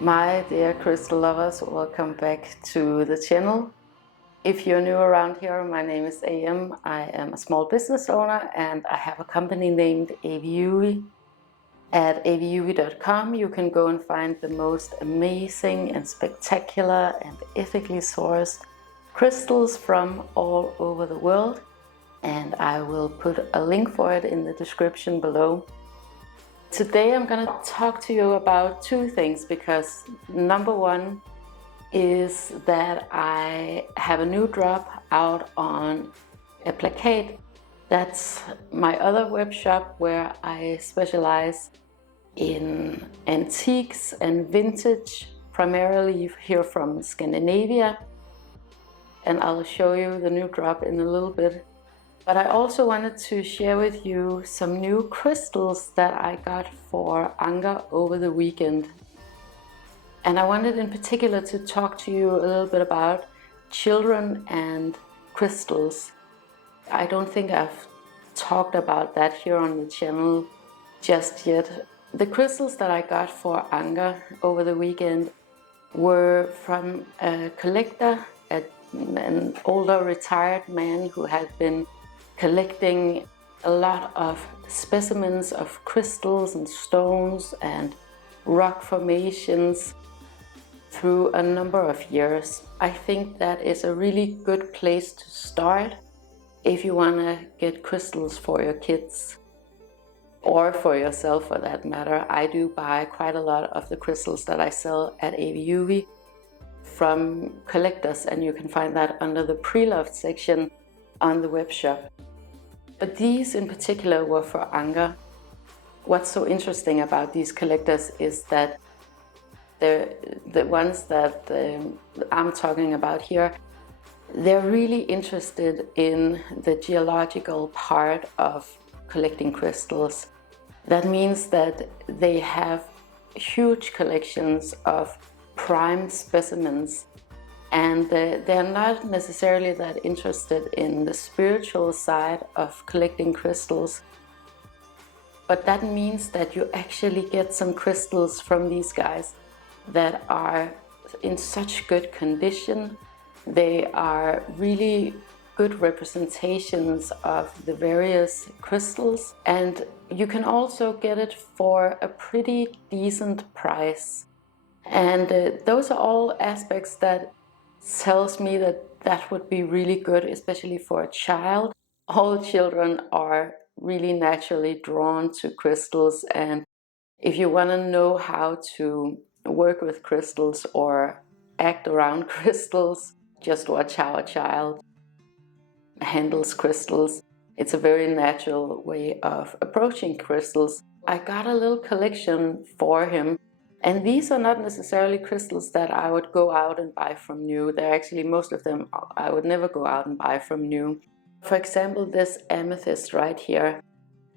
My dear crystal lovers, welcome back to the channel. If you're new around here, my name is Hjem. I am a small business owner and I have a company named AVIUVI. At aviuvi.com you can go and find the most amazing and spectacular and ethically sourced crystals from all over the world, and I will put a link for it in the description below. Today I'm going to talk to you about two things, because number one is that I have a new drop out on Aplakat. That's my other web shop where I specialize in antiques and vintage, primarily here from Scandinavia, and I'll show you the new drop in a little bit. But I also wanted to share with you some new crystals that I got for Anker over the weekend. And I wanted in particular to talk to you a little bit about children and crystals. I don't think I've talked about that here on the channel just yet. The crystals that I got for Anker over the weekend were from a collector, an older retired man who had been collecting a lot of specimens of crystals and stones and rock formations through a number of years. I think that is a really good place to start if you want to get crystals for your kids, or for yourself for that matter. I do buy quite a lot of the crystals that I sell at AVIUVI from collectors, and you can find that under the pre-loved section on the web shop. But these in particular were for Anker. What's so interesting about these collectors is that the ones that I'm talking about here, they're really interested in the geological part of collecting crystals. That means that they have huge collections of prime specimens, and they're not necessarily that interested in the spiritual side of collecting crystals. But that means that you actually get some crystals from these guys that are in such good condition. They are really good representations of the various crystals, and you can also get it for a pretty decent price. And those are all aspects that tells me that that would be really good, especially for a child. All children are really naturally drawn to crystals, and if you want to know how to work with crystals or act around crystals, just watch how a child handles crystals. It's a very natural way of approaching crystals. I got a little collection for him, and these are not necessarily crystals that I would go out and buy from new. They're actually, most of them I would never go out and buy from new. For example, this amethyst right here,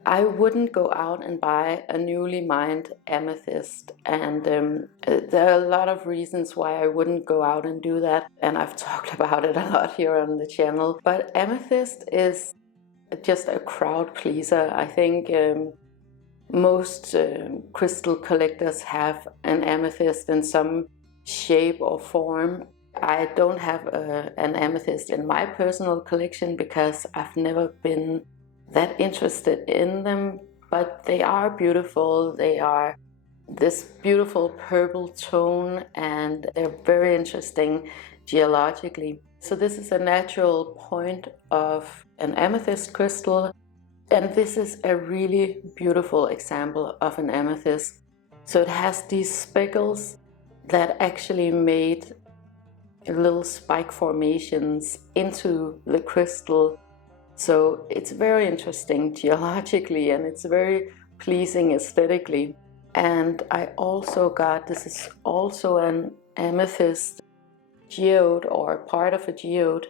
I wouldn't go out and buy a newly mined amethyst, and there are a lot of reasons why I wouldn't go out and do that, and I've talked about it a lot here on the channel. But amethyst is just a crowd pleaser. I think most crystal collectors have an amethyst in some shape or form. I don't have an amethyst in my personal collection because I've never been that interested in them, but they are beautiful. They are this beautiful purple tone, and they're very interesting geologically. So this is a natural point of an amethyst crystal, and this is a really beautiful example of an amethyst. So it has these speckles that actually made little spike formations into the crystal. So it's very interesting geologically, and it's very pleasing aesthetically. And I also got, this is also an amethyst geode, or part of a geode,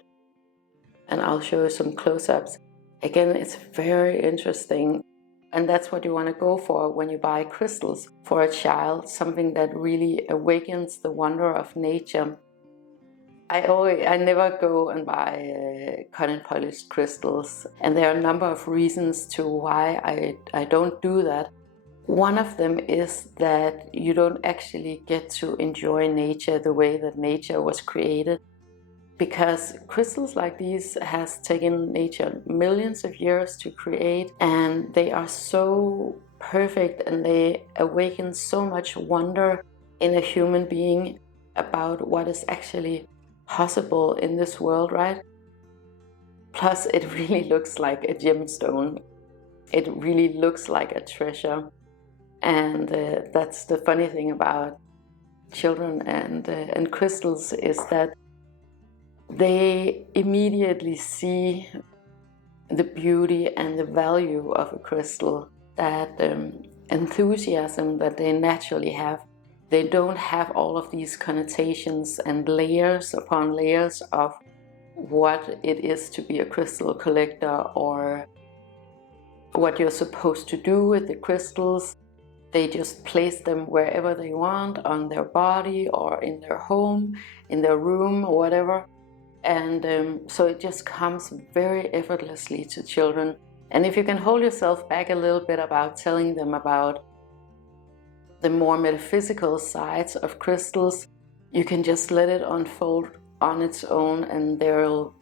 and I'll show you some close-ups. Again, it's very interesting, and that's what you want to go for when you buy crystals for a child, something that really awakens the wonder of nature. I never go and buy cut and polished crystals, and there are a number of reasons to why I don't do that. One of them is that you don't actually get to enjoy nature the way that nature was created, because crystals like these has taken nature millions of years to create, and they are so perfect and they awaken so much wonder in a human being about what is actually possible in this world, right? Plus, it really looks like a gemstone. It really looks like a treasure. And that's the funny thing about children and crystals, is that they immediately see the beauty and the value of a crystal, that enthusiasm that they naturally have. They don't have all of these connotations and layers upon layers of what it is to be a crystal collector or what you're supposed to do with the crystals. They just place them wherever they want, on their body or in their home, in their room or whatever. And so it just comes very effortlessly to children. And if you can hold yourself back a little bit about telling them about the more metaphysical sides of crystals, you can just let it unfold on its own, and they'll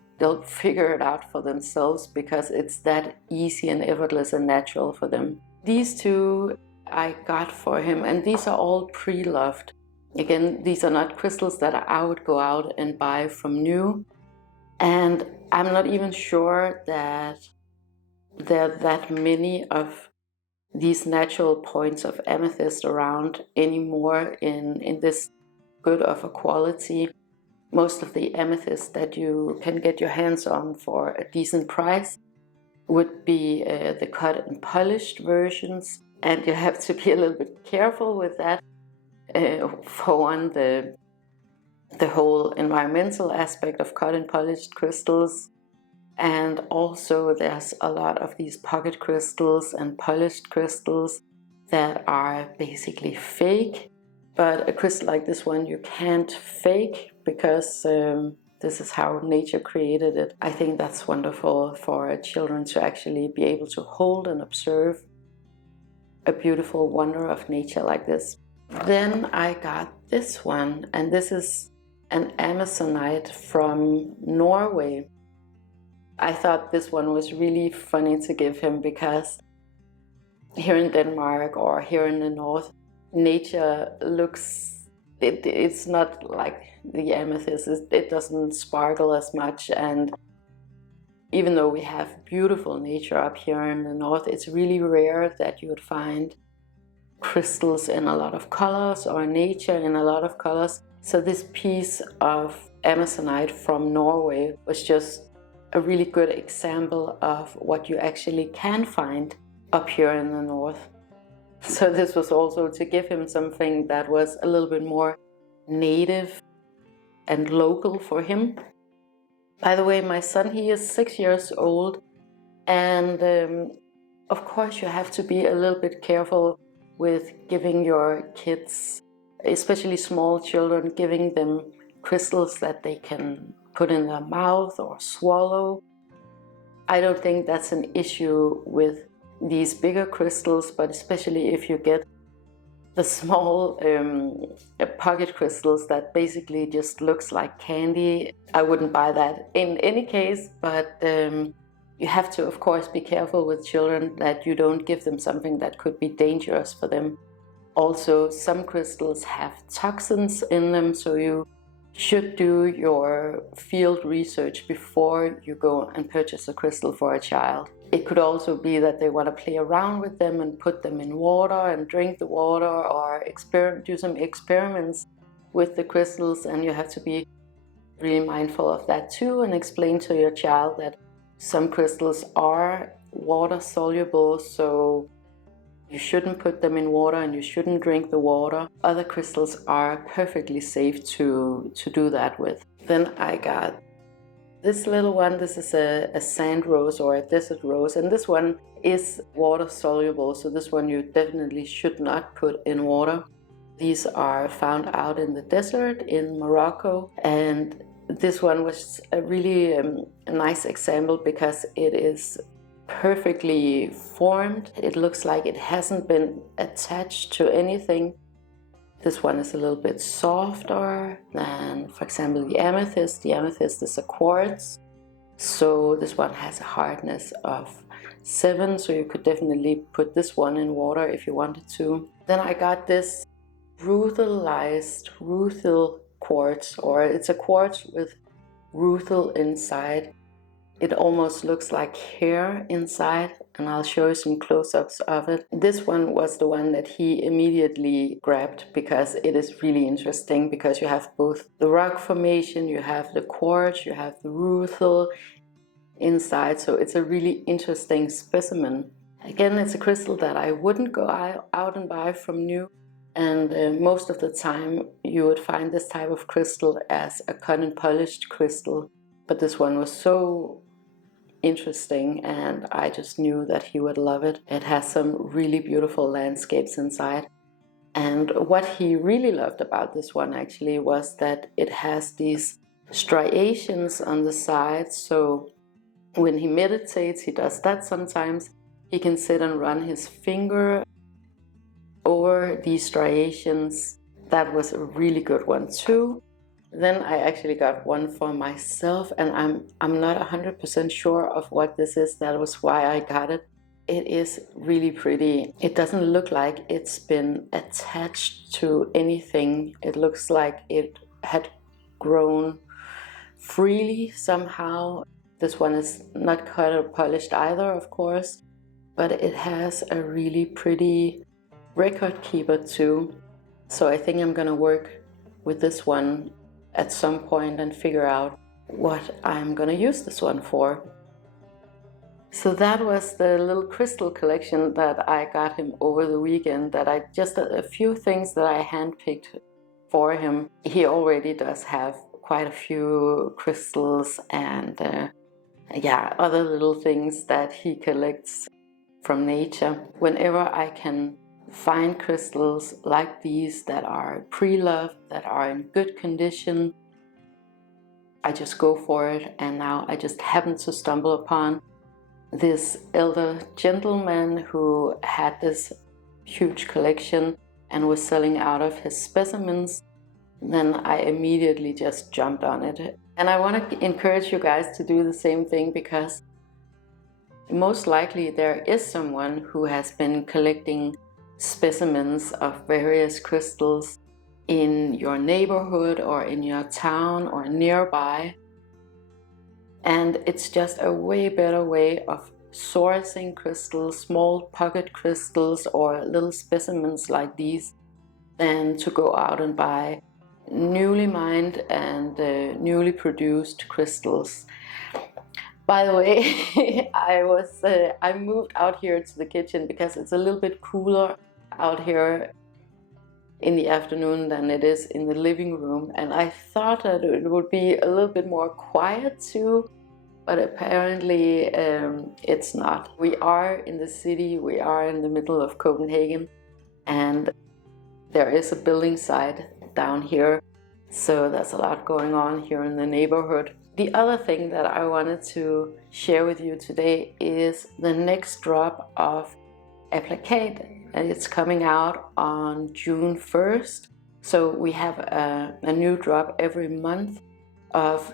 figure it out for themselves, because it's that easy and effortless and natural for them. These two I got for him, and these are all pre-loved. Again, these are not crystals that I would go out and buy from new, and I'm not even sure that there are that many of these natural points of amethyst around anymore in this good of a quality. Most of the amethyst that you can get your hands on for a decent price would be the cut and polished versions, and you have to be a little bit careful with that. For one, the whole environmental aspect of cut and polished crystals, and also there's a lot of these pocket crystals and polished crystals that are basically fake. But a crystal like this one you can't fake, because this is how nature created it. I think that's wonderful for children to actually be able to hold and observe a beautiful wonder of nature like this. Then I got this one, and this is an amazonite from Norway. I thought this one was really funny to give him, because here in Denmark or here in the north, nature looks, it's not like the amethyst. It doesn't sparkle as much, and even though we have beautiful nature up here in the north, it's really rare that you would find crystals in a lot of colors or nature in a lot of colors. So this piece of amazonite from Norway was just a really good example of what you actually can find up here in the north. So this was also to give him something that was a little bit more native and local for him. By the way, my son, he is 6 years old, and of course you have to be a little bit careful with giving your kids, especially small children, giving them crystals that they can put in their mouth or swallow. I don't think that's an issue with these bigger crystals, but especially if you get the small pocket crystals that basically just looks like candy, I wouldn't buy that in any case. But you have to, of course, be careful with children that you don't give them something that could be dangerous for them. Also, some crystals have toxins in them, so you should do your field research before you go and purchase a crystal for a child. It could also be that they want to play around with them and put them in water and drink the water, or do some experiments with the crystals, and you have to be really mindful of that too, and explain to your child that some crystals are water soluble, so you shouldn't put them in water and you shouldn't drink the water. Other crystals are perfectly safe to do that with. Then I got this little one. This is a sand rose or a desert rose, and this one is water soluble, so this one you definitely should not put in water. These are found out in the desert in Morocco, and this one was a really nice example because it is perfectly formed. It looks like it hasn't been attached to anything. This one is a little bit softer than, for example, the amethyst. The amethyst is a quartz, so this one has a hardness of 7, so you could definitely put this one in water if you wanted to. Then I got this ruthelized ruthil quartz, or it's a quartz with ruthil inside. It almost looks like hair inside, and I'll show you some close-ups of it. This one was the one that he immediately grabbed because it is really interesting, because you have both the rock formation, you have the quartz, you have the ruthil inside, so it's a really interesting specimen. Again, it's a crystal that I wouldn't go out and buy from new, and most of the time you would find this type of crystal as a cut and polished crystal, but this one was so interesting and I just knew that he would love it. It has some really beautiful landscapes inside, and what he really loved about this one actually was that it has these striations on the side. So when he meditates, he does that sometimes, he can sit and run his finger over these striations. That was a really good one too. Then I actually got one for myself, and I'm not 100% sure of what this is. That was why I got it. It is really pretty. It doesn't look like it's been attached to anything. It looks like it had grown freely somehow. This one is not cut or polished either, of course, but it has a really pretty record keeper too. So I think I'm gonna work with this one at some point and figure out what I'm gonna use this one for. So that was the little crystal collection that I got him over the weekend, that I just a few things that I handpicked for him. He already does have quite a few crystals and yeah, other little things that he collects from nature. Whenever I can find crystals like these that are pre-loved, that are in good condition, I just go for it. And now I just happened to stumble upon this elder gentleman who had this huge collection and was selling out of his specimens. Then I immediately just jumped on it. And I want to encourage you guys to do the same thing, because most likely there is someone who has been collecting specimens of various crystals in your neighborhood or in your town or nearby. And it's just a way better way of sourcing crystals, small pocket crystals or little specimens like these, than to go out and buy newly mined and newly produced crystals. By the way, I moved out here to the kitchen because it's a little bit cooler out here in the afternoon than it is in the living room, and I thought that it would be a little bit more quiet too, but apparently it's not. We are in the city, we are in the middle of Copenhagen, and there is a building site down here, so there's a lot going on here in the neighborhood. The other thing that I wanted to share with you today is the next drop of Aplakat, and it's coming out on June 1st. So we have a new drop every month of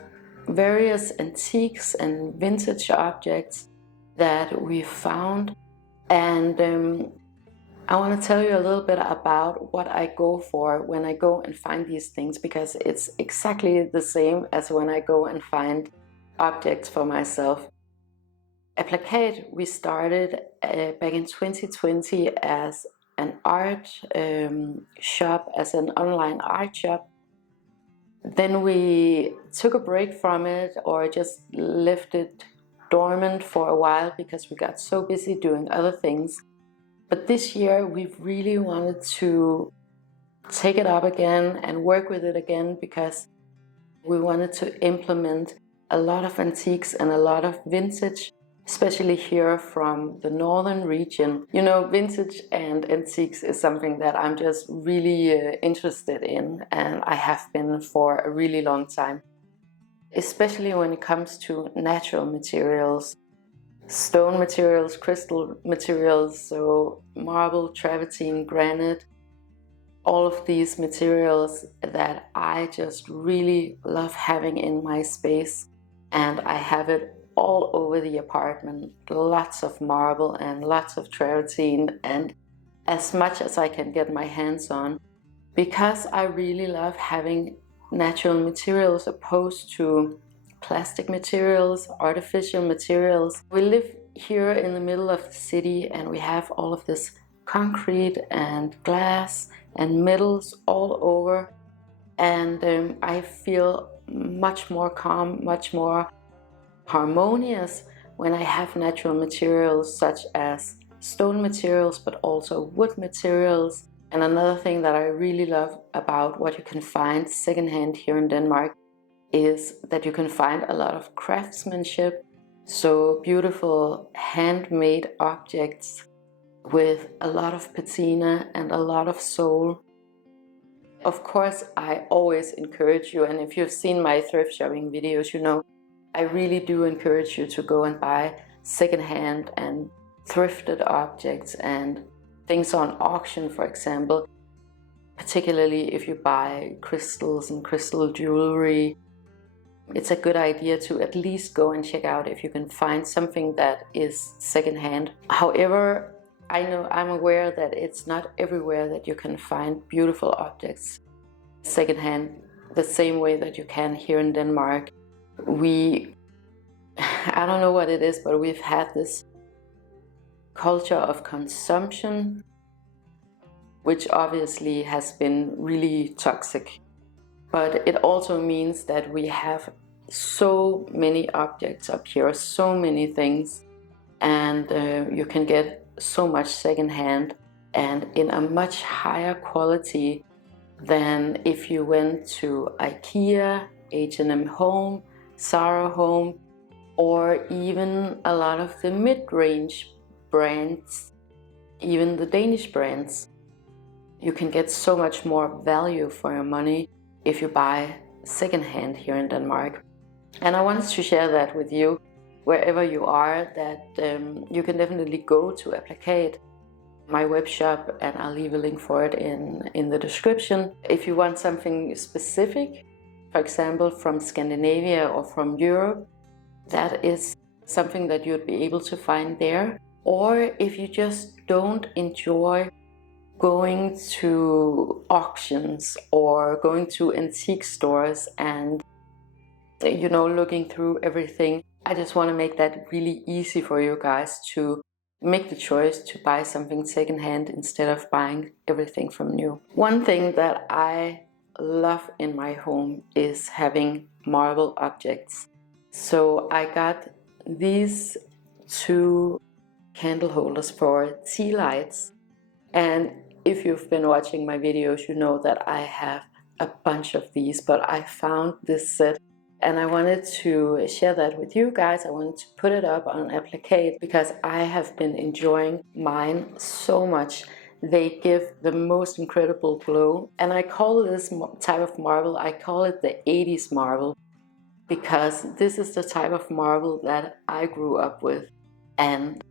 various antiques and vintage objects that we found, and I want to tell you a little bit about what I go for when I go and find these things, because it's exactly the same as when I go and find objects for myself. Aplakat, we started back in 2020 as an art shop, as an online art shop. Then we took a break from it, or just left it dormant for a while because we got so busy doing other things. But this year we really wanted to take it up again and work with it again, because we wanted to implement a lot of antiques and a lot of vintage, especially here from the northern region. You know, vintage and antiques is something that I'm just really interested in, and I have been for a really long time, especially when it comes to natural materials. stone materials, crystal materials, so marble, travertine, granite, all of these materials that I just really love having in my space. And I have it all over the apartment, lots of marble and lots of travertine and as much as I can get my hands on, because I really love having natural materials opposed to plastic materials, artificial materials. We live here in the middle of the city and we have all of this concrete and glass and metals all over, and I feel much more calm, much more harmonious when I have natural materials such as stone materials, but also wood materials. And another thing that I really love about what you can find secondhand here in Denmark is that you can find a lot of craftsmanship, so beautiful handmade objects with a lot of patina and a lot of soul. Of course, I always encourage you, and if you've seen my thrift shopping videos, you know I really do encourage you to go and buy secondhand and thrifted objects and things on auction, for example, particularly if you buy crystals and crystal jewelry. It's a good idea to at least go and check out if you can find something that is secondhand. However, I'm aware that it's not everywhere that you can find beautiful objects secondhand the same way that you can here in Denmark. I don't know what it is, but we've had this culture of consumption, which obviously has been really toxic. But it also means that we have so many objects up here, so many things, and you can get so much secondhand and in a much higher quality than if you went to IKEA, H&M Home, Zara Home, or even a lot of the mid-range brands, even the Danish brands. You can get so much more value for your money if you buy secondhand here in Denmark. And I wanted to share that with you wherever you are, that you can definitely go to Aplakat, my web shop, and I'll leave a link for it in the description. If you want something specific, for example from Scandinavia or from Europe, that is something that you'd be able to find there. Or if you just don't enjoy going to auctions or going to antique stores and looking through everything, I just want to make that really easy for you guys to make the choice to buy something secondhand instead of buying everything from new. One thing that I love in my home is having marble objects. So I got these two candle holders for tea lights, and if you've been watching my videos, you know that I have a bunch of these, but I found this set and I wanted to share that with you guys. I wanted to put it up on Aplakat because I have been enjoying mine so much. They give the most incredible glow, and I call this type of marble, I call it the 80s marble, because this is the type of marble that I grew up with, and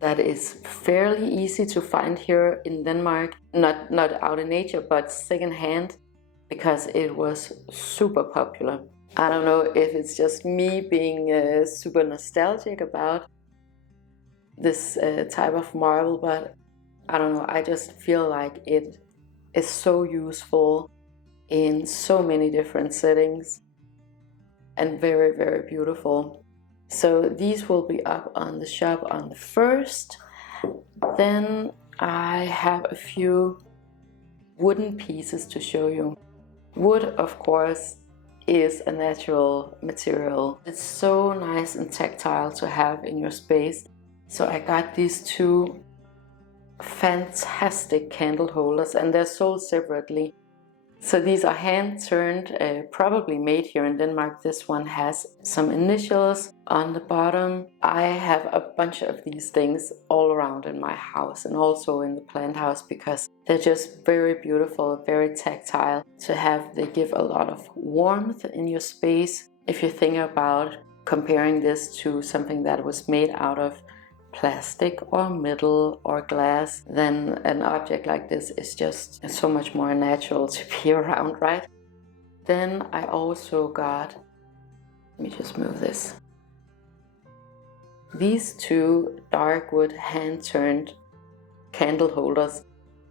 that is fairly easy to find here in Denmark, not out in nature, but secondhand, because it was super popular. I don't know if it's just me being super nostalgic about this type of marble, but I don't know, I just feel like it is so useful in so many different settings and very, very beautiful. So these will be up on the shop on the 1st. Then I have a few wooden pieces to show you. Wood, of course, is a natural material. It's so nice and tactile to have in your space. So I got these two fantastic candle holders, and they're sold separately. So these are hand-turned, probably made here in Denmark. This one has some initials on the bottom. I have a bunch of these things all around in my house and also in the plant house because they're just very beautiful, very tactile to have. They give a lot of warmth in your space. If you think about comparing this to something that was made out of plastic or metal or glass, then an object like this is just so much more natural to be around, right? Then I also got, let me just move this, these two dark wood hand-turned candle holders.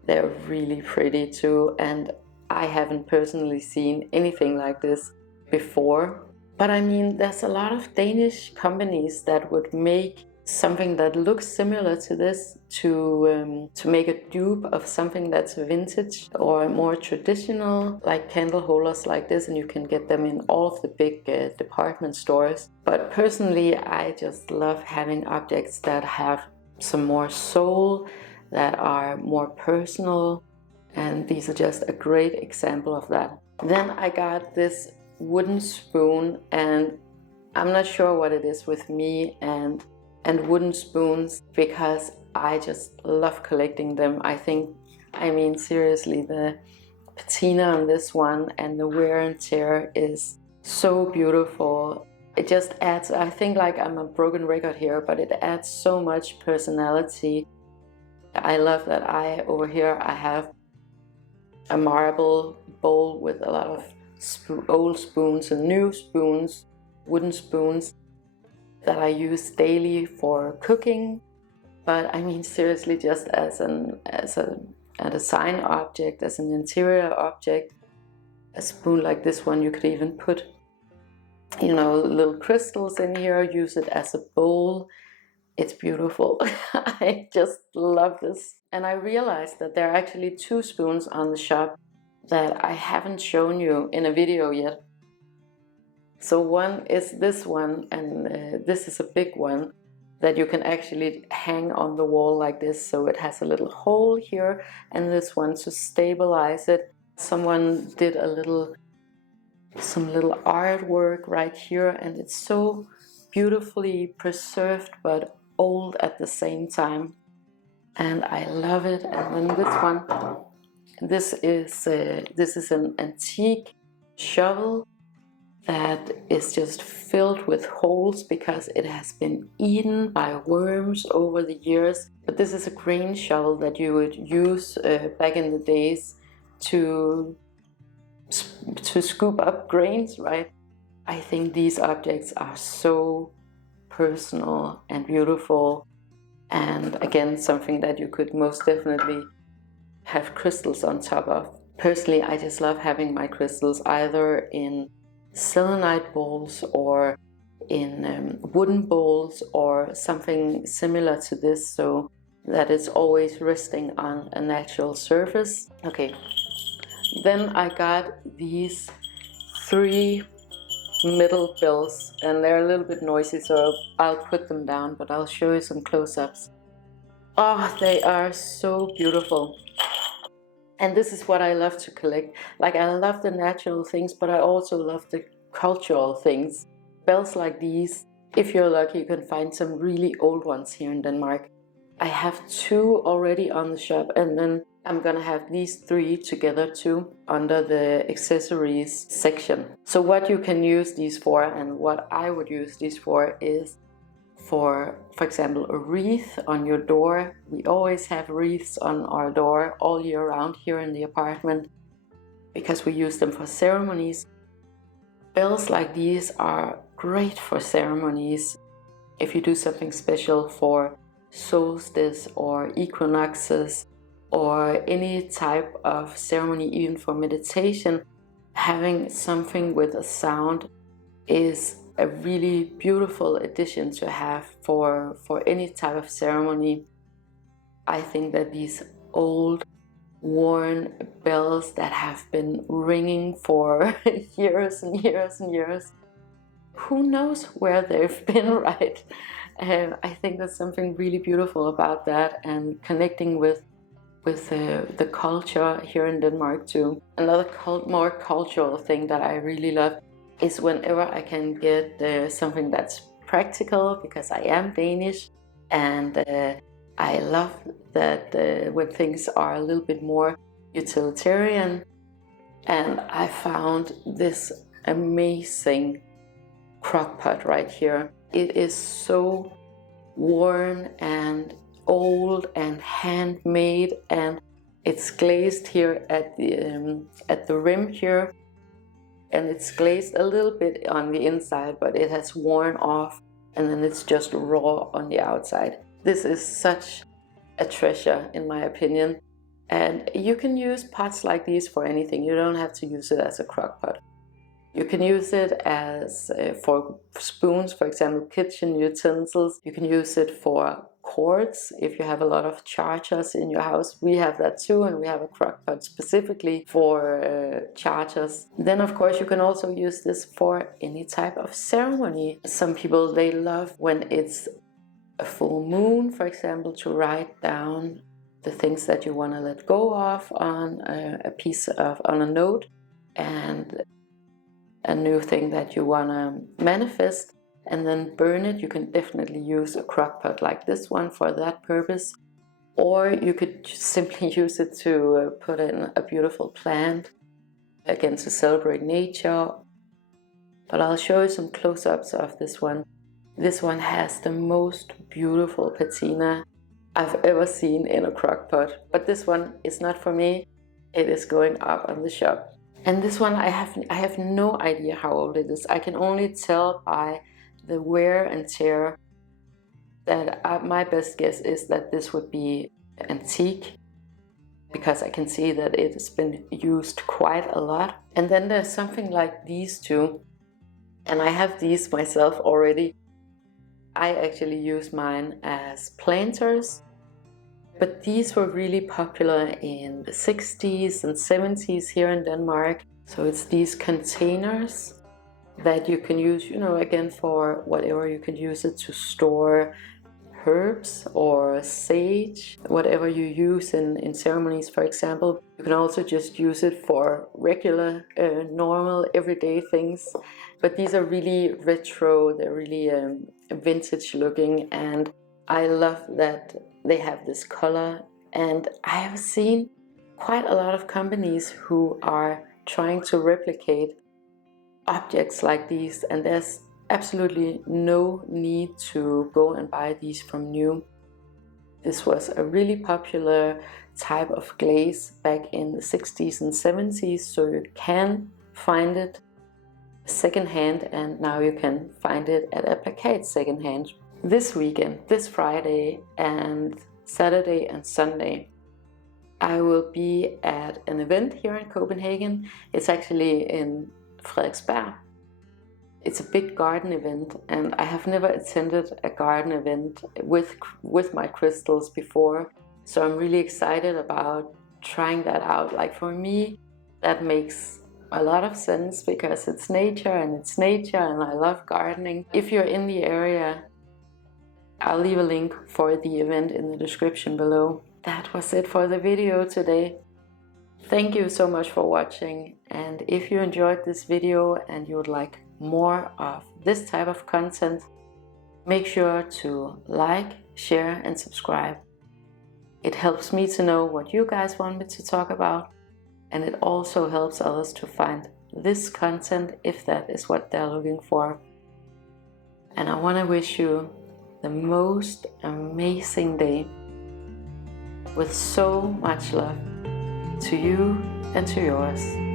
They're really pretty too, and I haven't personally seen anything like this before. But I mean, there's a lot of Danish companies that would make something that looks similar to this to make a dupe of something that's vintage or more traditional, like candle holders like this, and you can get them in all of the big department stores. But personally, I just love having objects that have some more soul, that are more personal, and these are just a great example of that. Then I got this wooden spoon, and I'm not sure what it is with me and wooden spoons, because I just love collecting them. I mean seriously, the patina on this one and the wear and tear is so beautiful. It just adds, I think like I'm a broken record here, but it adds so much personality. I love that over here I have a marble bowl with a lot of old spoons and new spoons, wooden spoons that I use daily for cooking. But I mean seriously, just as a design object, as an interior object, a spoon like this one, you could even put, you know, little crystals in here, use it as a bowl. It's beautiful. I just love this. And I realized that there are actually two spoons on the shop that I haven't shown you in a video yet. So one is this one, and this is a big one that you can actually hang on the wall like this. So it has a little hole here, and this one to stabilize it. Someone did some little artwork right here, and it's so beautifully preserved but old at the same time, and I love it. And then this one, this is an antique shovel that is just filled with holes because it has been eaten by worms over the years. But this is a grain shovel that you would use back in the days to scoop up grains, right? I think these objects are so personal and beautiful, and again, something that you could most definitely have crystals on top of. Personally, I just love having my crystals either in selenite bowls or in wooden bowls or something similar to this, so that it's always resting on a natural surface. Okay, then I got these 3 middle bells, and they're a little bit noisy, so I'll put them down, but I'll show you some close-ups. Oh, they are so beautiful. And this is what I love to collect. Like, I love the natural things, but I also love the cultural things. Bells like these, if you're lucky, you can find some really old ones here in Denmark. I have 2 already on the shop, and then I'm gonna have these 3 together too under the accessories section. So what you can use these for, and what I would use these for, is for example, a wreath on your door. We always have wreaths on our door all year round here in the apartment because we use them for ceremonies. Bells like these are great for ceremonies. If you do something special for solstice or equinoxes or any type of ceremony, even for meditation, having something with a sound is a really beautiful addition to have for any type of ceremony. I think that these old worn bells that have been ringing for years and years and years, who knows where they've been, right? I think there's something really beautiful about that, and connecting with the culture here in Denmark too. Another more cultural thing that I really love is whenever I can get something that's practical, because I am Danish, and I love that when things are a little bit more utilitarian. And I found this amazing crock pot right here. It is so worn and old and handmade, and it's glazed here at the rim here, and it's glazed a little bit on the inside, but it has worn off, and then it's just raw on the outside. This is such a treasure in my opinion, and you can use pots like these for anything. You don't have to use it as a crock pot. You can use it as for spoons, for example, kitchen utensils. You can use it for cords if you have a lot of chargers in your house. We have that too, and we have a crock pot specifically for chargers. Then of course you can also use this for any type of ceremony. Some people, they love when it's a full moon, for example, to write down the things that you want to let go of on on a note, and a new thing that you want to manifest, and then burn it. You can definitely use a crock pot like this one for that purpose, or you could simply use it to put in a beautiful plant, again to celebrate nature. But I'll show you some close-ups of this one. This one has the most beautiful patina I've ever seen in a crock pot, but this one is not for me. It is going up on the shop. And this one, I have no idea how old it is. I can only tell by the wear and tear that my best guess is that this would be antique, because I can see that it has been used quite a lot. And then there's something like these two, and I have these myself already. I actually use mine as planters, but these were really popular in the 60s and 70s here in Denmark. So it's these containers that you can use, you know, again for whatever. You can use it to store herbs or sage, whatever you use in ceremonies, for example. You can also just use it for regular, normal, everyday things. But these are really retro, they're really vintage looking, and I love that they have this color. And I have seen quite a lot of companies who are trying to replicate objects like these, and there's absolutely no need to go and buy these from new. This was a really popular type of glaze back in the 60s and 70s, so you can find it secondhand, and now you can find it at Aplakat secondhand. This weekend, this Friday and Saturday and Sunday, I will be at an event here in Copenhagen. It's actually in Frederiksberg. It's a big garden event, and I have never attended a garden event with my crystals before. So I'm really excited about trying that out. Like, for me, that makes a lot of sense because it's nature and I love gardening. If you're in the area, I'll leave a link for the event in the description below. That was it for the video today. Thank you so much for watching, and if you enjoyed this video and you would like more of this type of content, make sure to like, share and subscribe. It helps me to know what you guys want me to talk about, and it also helps others to find this content if that is what they're looking for. And I want to wish you the most amazing day with so much love to you and to yours.